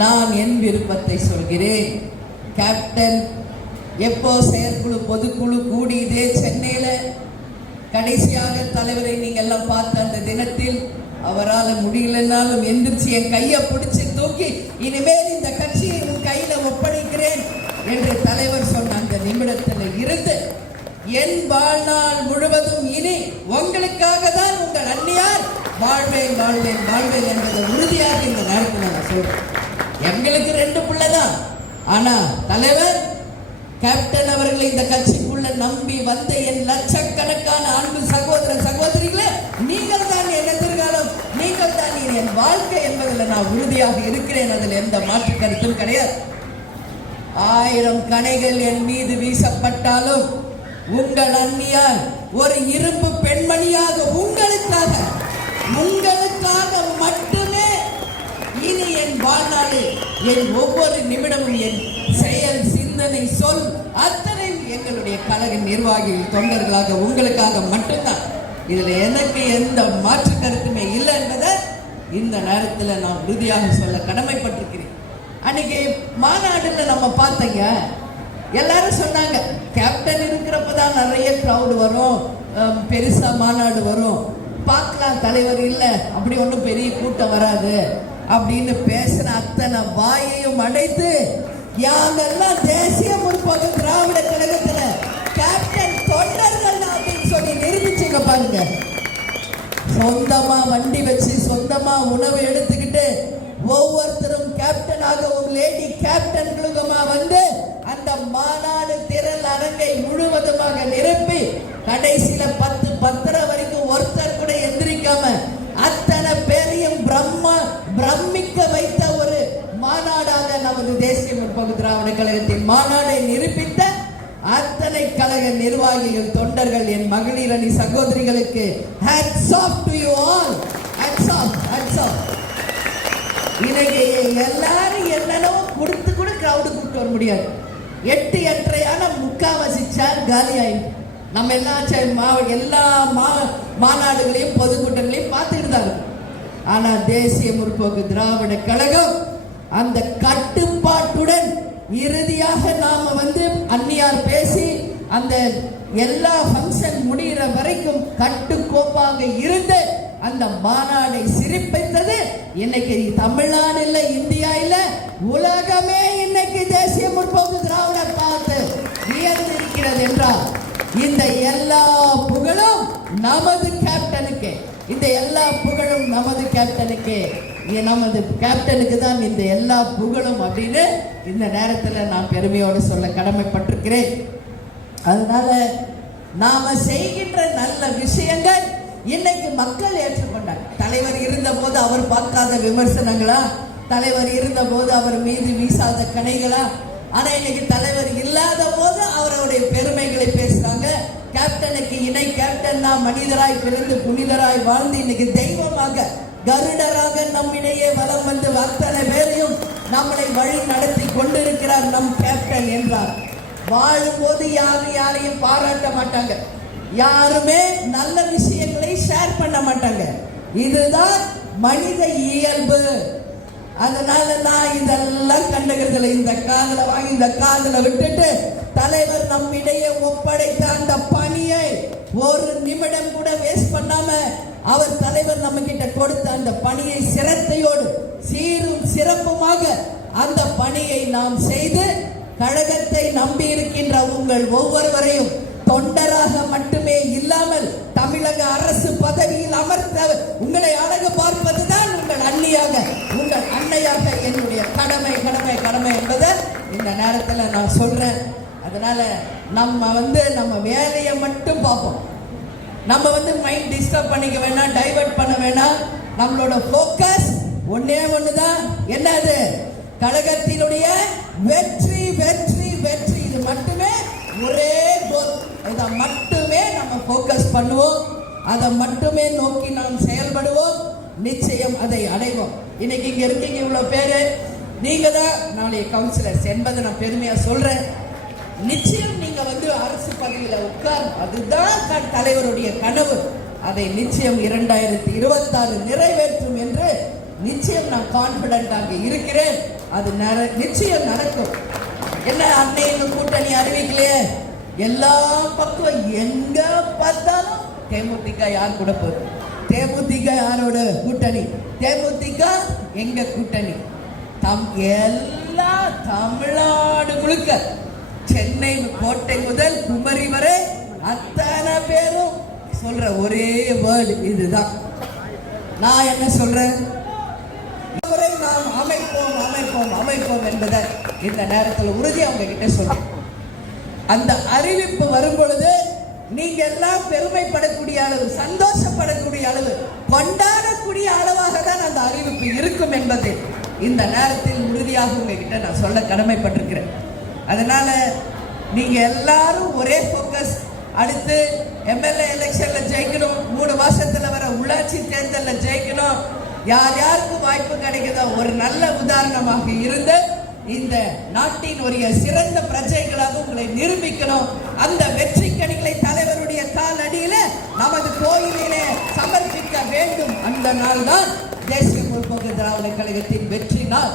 நான் என் விருப்பத்தை சொல்கிறேன். கேப்டன் எப்போ செயற்குழு பொதுக்குழு கூடியதே சென்னையில கடைசியாக தலைவரை நீங்க எல்லாம் பார்த்த அந்த தினத்தில் அவரால் முடியலன்னாலும் எந்திரிச்சு என் கையை பிடிச்சு தூக்கி இனிமேல் இந்த கட்சியை உன் கையில ஒப்படைக்கிறேன் என்று தலைவர் சொன்ன அந்த நிமிடத்தில் இருந்து என் வாழ்நாள் முழுவதும் இனி உங்களுக்காக தான் உங்கள் அண்ணியார் வாழ்வேன் வாழ்வேன் வாழ்வேன் என்பதை உறுதியாக இந்த நேரத்தில் நான் சொல்றேன். எங்களுக்கு 2 பிள்ளை தான். ஆனா தலைவர் கேப்டன் அவர்களை இந்த கட்சிக்குள்ள நம்பி வந்த என் லட்சக்கணக்கான அன்பு சகோதர சகோதரிகளே, நீங்கள் தான் என் எதிர்காலம், நீங்கள் தான் என் வாழ்க்கை என்பதில் நான் உறுதியாக இருக்கிறேன். அதில் எந்த மாற்று கருத்தும் கிடையாது. 1000 கணைகள் என் மீது வீசப்பட்டாலும் உங்கள் அண்ணியார் ஒரு இரும்பு பெண்மணியாக உங்களுக்காக மட்டுமே இனி என் வாழ்நாளில் என் ஒவ்வொரு நிமிடமும் என் செயல் சிந்தனை சொல் அத்தனை எங்களுடைய கழக நிர்வாகிகள் தொண்டர்களாக உங்களுக்காக மட்டும்தான். இதுல எனக்கு எந்த மாற்று கருத்துமே இல்லை என்பதை இந்த நேரத்தில் நான் உறுதியாக சொல்ல கடமைப்பட்டிருக்கிறேன். அன்னைக்கு மாநாடுல நம்ம பார்த்தீங்க, எல்லாரும் சொன்னாங்க கேப்டன் இருக்கிறப்பதான் நிறைய கிரௌடு வரும், பெருசா மாநாடு வரும், பார்க்கலாம் தலைவர் இல்ல அப்படி ஒன்றும் பெரிய கூட்டம் வராது அப்படின்னு பேசின அத்தனை வாயையும் அடைத்து யாரெல்லாம் தேசிய முற்போக்கு திராவிட கழகத்துல கேப்டன் தொண்டர்கள் அப்படின்னு சொல்லி நிரூபிச்சுங்க பாருங்க. சொந்தமா வண்டி வச்சு சொந்தமா உணவு எடுத்துக்கிட்டு ஒவ்வொருத்தரும் கேப்டனாக ஒரு லேடி கேப்டன் குழுகமா வந்து அந்த மாநாடு திரள் அரங்கை முழுவதுமாக நிரப்பி கடைசியில 10-10:30 வரைக்கும் ஒருத்தர் கூட எந்திரிக்காம அத்தனை பேரையும் பிரமிக்க வைத்த ஒரு மாநாடாக நமது தேசிய முற்போக்கு திராவிட கழகத்தின் மாநாடை நிரூபித்த அத்தனை கழக நிர்வாகிகள் தொண்டர்கள் என் மகளிர் அணி சகோதரிகளுக்கு hats off to you all. hats off. இன்னைக்கு எல்லாரும் என்னென்னவோ கொடுத்து கூட கிரௌடு கூப்பிட்டு வர முடியாது. 8-8:30 முக்காவாசி சேர் காலி ஆயிடும். நம்ம எல்லா மாநாடுகளையும் பொதுக்கூட்டங்களையும் பார்த்துக்கிட்டு தான் இருக்கும். ஆனா தேசிய முற்போக்கு திராவிட கழகம் அந்த கட்டுப்பாட்டுடன் இறுதியாக நாம அந்நியார் பேசி அந்த எல்லா ஃபங்க்ஷன் முடிகிற வரைக்கும் கட்டுக்கோப்பாக இருந்து அந்த மாநாடை சிறப்பித்தது. இன்னைக்கு தமிழ்நாடு இல்ல, இந்தியா இல்ல, உலகமே இன்னைக்கு தேசிய முற்போக்கு திராவிடர் பார்த்து வியந்திருக்கிறது என்றால் இந்த எல்லா புகழும் நமது கேப்டனுக்கு, இந்த எல்லா புகழும் நமது கேப்டனுக்கு, நமது கேப்டனுக்கு தான் இந்த எல்லா புகழும் அப்படின்னு இந்த நேரத்தில் நான் பெருமையோடு சொல்ல கடமைப்பட்டிருக்கிறேன். அதனால நாம செய்கின்ற நல்ல விஷயங்கள் இன்னைக்கு மக்கள் ஏற்றுக்கொண்டார். தலைவர் இருந்த போது அவர் பார்க்காத விமர்சனங்களா, தலைவர் இருந்த போது அவர் மீது வீசாத கணைகளா, ஆனா இன்னைக்கு தலைவர் இல்லாத போது அவருடைய பெருமைகளை பேசுறாங்க. கேப்டனுக்கு இணை கேப்டன் தான் மனிதராய் பிறந்து புனிதராய் வாழ்ந்து இன்னைக்கு தெய்வமாக கருடராக நம்மிடையே வலம் வந்து அத்தனை பேரையும் நம்மளை வழி நடத்தி கொண்டிருக்கிறார் நம் கேப்டன் என்றார். வாழும் போது யாரையும் பாராட்ட மாட்டாங்க, யாருமே நல்ல விஷயங்களை ஷேர் பண்ண மாட்டாங்க. இதுதான் மனித இயல்பு. அதனால நான் இதெல்லாம் கண்டுகிறதுல இந்த காதல வாங்கி இந்த காதல விட்டுட்டு தலைவர் நம்மிடையே ஒப்படைத்த அந்த பணியை ஒரு நிமிடம் கூட வேஸ்ட் பண்ணாம அவர் தலைவர் நம்ம கிட்ட கொடுத்த அந்த பணியை சிரத்தையோடு சீரும் சிறப்புமாக அந்த பணியை நாம் செய்து கழகத்தை நம்பி இருக்கின்ற உங்கள் ஒவ்வொருவரையும் தொண்டராக மட்டுமே இல்லாமல் தமிழக அரசு பதவியில் அமர்த்த உங்களை அழகு பார்ப்பதுதான் உங்கள் அண்ணியாக, உங்கள் அன்னையாக என்னுடைய கடமை கடமை கடமை என்பதை இந்த நேரத்தில் நான் சொல்றேன். அதனால நம்ம வேலையை மட்டும் பார்ப்போம். நம்ம மைண்ட் டிஸ்டர்ப் பண்ணிக்க வேணாம், டைவர்ட் பண்ண வேணாம். நம்மளோட போக்கஸ் ஒன்னே ஒண்ணுதான். என்னது? கழகத்தினுடைய வெற்றி வெற்றி வெற்றி. இது மட்டுமே ஒரே கோல். இதை மட்டுமே நம்ம போக்கஸ் பண்ணுவோம், அதை மட்டுமே நோக்கி நாம் செயல்படுவோம். நிச்சயம் அதை அடைவோம். இன்னைக்கு இங்க இருக்கீங்க இவ்வளவு பேரு, நீங்க தான் நாளைய கவுன்சிலர்ஸ் என்பதை நான் பெருமையா சொல்றேன். நிச்சயம் நீங்க அரசு பதவியில உட்காரும், அதுதான் தலைவருடைய கனவு. அதை நிச்சயம் 2026 நிறைவேற்றும் என்று நிச்சயம் நான் கான்பிடண்டாக இருக்கிறேன். அது நிச்சயம் நடக்கும். என்ன அன்னைக்கு கூட்டணி அறிவிக்கலையே, எல்லா பக்கம் எங்க பார்த்தாலும் தேமுதிக யார் கூட போகுது, தேமுதிக யாரோட கூட்டணி, தேமுதிக எங்க கூட்டணி. எல்லா தமிழ்நாடு முழுக்க சென்னை கோட்டை முதல் குமரி வரை அத்தனை பேரும் சொல்ற ஒரே வேர்டு இதுதான். நான் என்ன சொல்றேன், நாம் அமைப்போம் அமைப்போம் அமைப்போம் என்பதை இந்த நேரத்தில் உறுதி அவங்க கிட்ட சொல்றேன். அந்த அறிவிப்பு வரும் பொழுது நீங்க எல்லாம் பெருமைப்படக்கூடிய அளவு, சந்தோஷப்படக்கூடிய அளவு, கொண்டாடக்கூடிய அளவாக தான் அந்த அறிவிப்பு இருக்கும் என்பதை இந்த நேரத்தில் உறுதியாக உங்ககிட்ட நான் சொல்ல கடமைப்பட்டிருக்கிறேன். அதனால நீங்க எல்லாரும் ஒரே போக்கஸ், அடுத்து எம்எல்ஏ எலெக்ஷன்ல ஜெயிக்கணும், 3 மாசத்துல வர உள்ளாட்சி தேர்தலில் ஜெயிக்கணும். யார் யாருக்கு வாய்ப்பு கிடைக்குதோ ஒரு நல்ல உதாரணமாக இருந்து இந்த நாட்டின் ஒரு சிறந்த பிரஜைகளாக உங்களை நிரூபிக்கணும். அந்த வெற்றி கனிகளை தலைவருடைய காலடியில நமது கோயிலிலே சமர்ப்பிக்க வேண்டும். அந்த நாள் தான் தேசிய முற்போக்கு திராவிட கழகத்தின் வெற்றி நாள்.